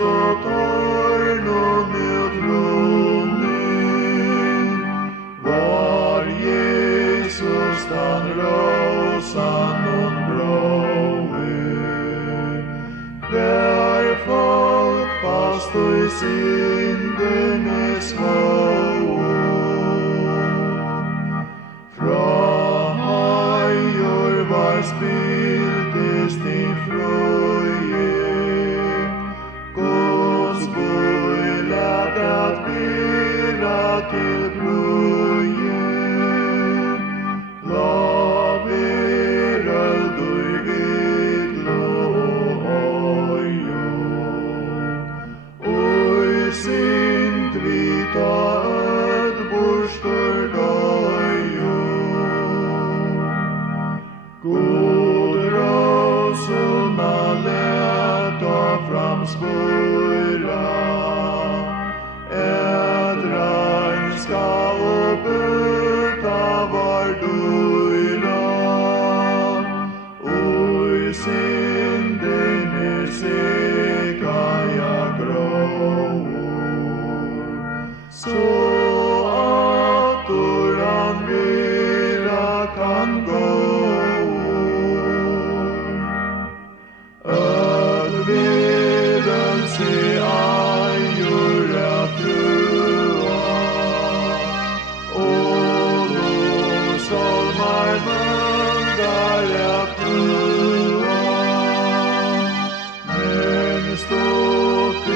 og tårnum utrunnen, var Jesus den rosan og bråi. Vær folk fast og i syndernes våg, fra hajor var spiltes til frøye, Guds bøy lät at bera til brøye. La veröld ur vittlo ojo, oi synd vita ödborstor dojo. God rosuna läta framspåra, ädranska och böta var döjra. Oi synden seka jag gråor, så att oran vera kan gå. Ödveden se ajura frua, och då solmar mungar jag frua. Men stått i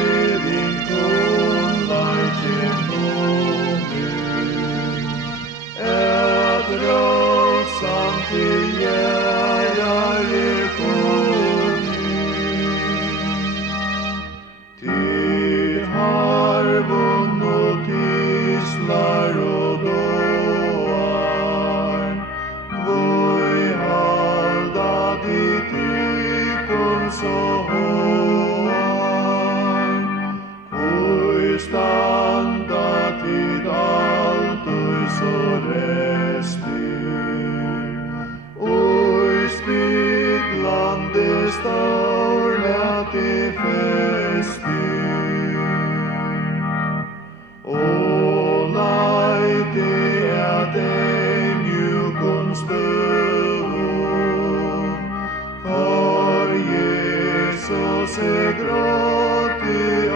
din tonlajkin nådig, ett rosan till jägare harvon och tislar och dåar, voi halda dit ikon så håar, voi standa tid alltid så restig, oi spiglande ståla till festig. Och lajte at en mjukon støvun, for Jesus grått i